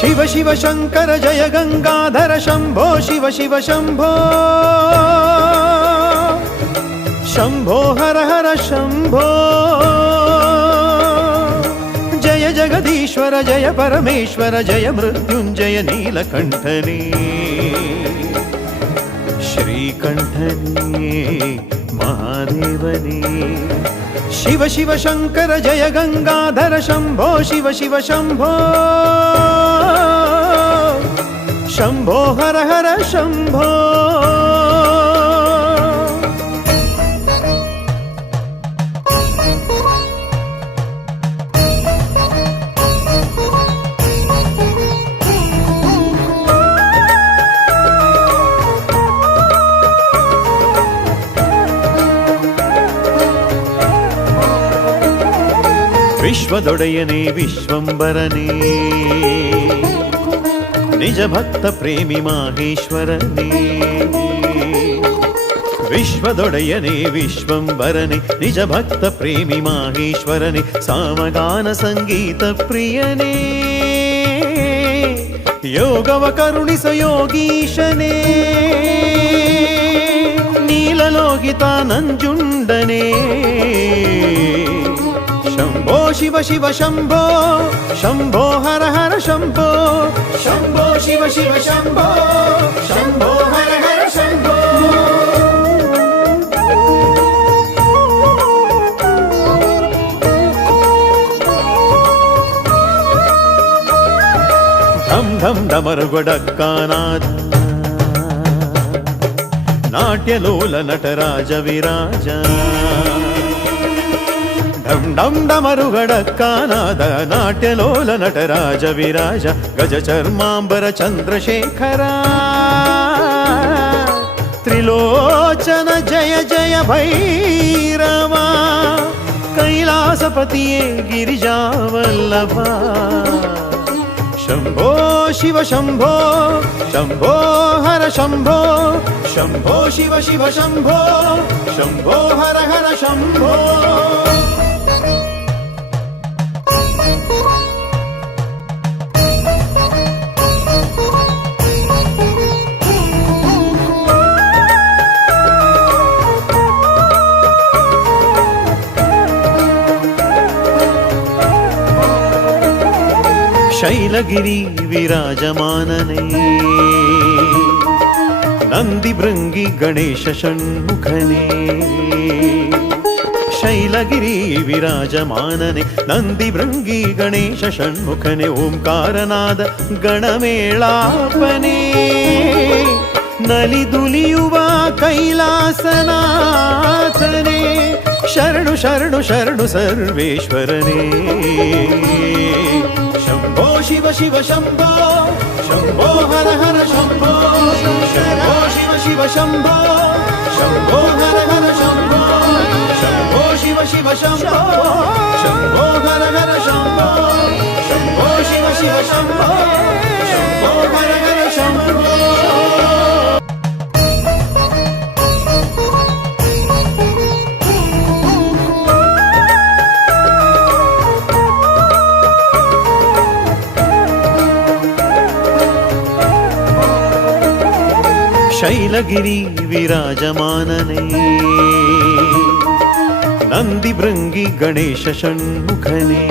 శివ శివ శంకర జయ గంగాధర శంభో శివ శివ శంభో శంభో హర హర శంభో జయ జగదీశ్వర జయ పరమేశ్వర జయ మృత్యుంజయ నీలకంఠనే శ్రీకంఠనే महादेवने। शिव शिव शंकर जय गंगाधर शंभो शिव शिव शंभो। शंभो हर हर शंभो। విశ్వదొడయనే విశ్వంబరనే నిజ భక్త ప్రేమి మాహేశ్వరనే విశ్వదొడయనే విశ్వంబరనే నిజ భక్త ప్రేమి మాహేశ్వరనే సామగాన సంగీత ప్రియనే యోగవ కరుణిస యోగీశనే నీలలోహిత నంజుండనే శంభో శివ శివ శంభో. శంభో హర హర శంభో. శంభో శివ శివ శంభో. శంభో హర హర శంభో. ఢం నాట్యలోల నటరాజ విరాజ. ఢం ఢం నాట్యలోల నటరాజ విరాజ గజ చర్మాంబర చంద్రశేఖర త్రిలోచన జయ జయ భైరవా కైలాసపతియే గిరిజావల్లభ శంభో శివ శంభో శంభో హర శంభో శంభో శివ శివ శంభో శంభో హర హర శంభో ಶೈಲಗಿರಿ ವಿರಾಜಮಾನನೇ. ನಂದಿ ಭೃಂಗಿ ಗಣೇಶ ಷಣ್ಮುಖನೇ. ಶೈಲಗಿರಿ ವಿರಾಜಮಾನನೆ, ನಂದಿ ಭೃಂಗಿ ಗಣೇಶ ಷಣ್ಮುಖನೆ, ಓಂಕಾರನಾದ ಗಣಮೇಳಾಪನೆ. ನಲಿದುಲಿಯುವ ಕೈಲಾಸನಾಥನೆ, ಶರಣು ಶರಣು ಶರಣು ಸರ್ವೇಶ್ವರನೇ. శంభో శివ శివ శంభో శంభో హర హర శంభో శంభో శివ శివ శంభో శంభో హర హర శంభో శంభో శివ శివ శంభో శంభో హర హర శంభో శంభో శివ శివ శంభో ಶೈಲಗಿರಿ ವಿರಾಜಮಾನನೆ. ನಂದಿ ಭೃಂಗಿ ಗಣೇಶ ಷಣ್ಮುಖನೇ.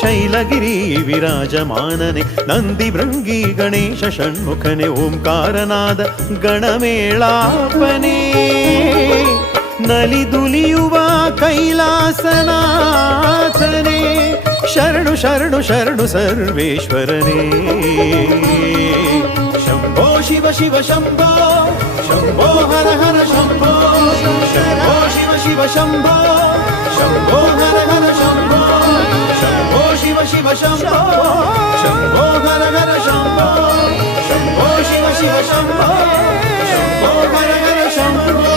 ಶೈಲಗಿರಿ ವಿರಾಜಮಾನನೆ, ನಂದಿ ಭೃಂಗಿ ಗಣೇಶ ಷಣ್ಮುಖನೆ, ಓಂಕಾರನಾದ ಗಣಮೇಳಾಪನೆ. ನಲಿದುಲಿಯುವ ಕೈಲಾಸನಾಥನೆ, ಶರಣು ಶರಣು ಶರಣು ಸರ್ವೇಶ್ವರನೇ. শিব শিব শম্ভ। শম্ভ, হর হর শম্ভ। শম্ভ, শিব শিব শম্ভ। শম্ভ, হর হর শম্ভ। শম্ভ, শিব শিব শম্ভ। শম্ভ, হর হর শম্ভ। শম্ভ, শিব শিব শম্ভ। শম্ভ, হর হর শম্ভ।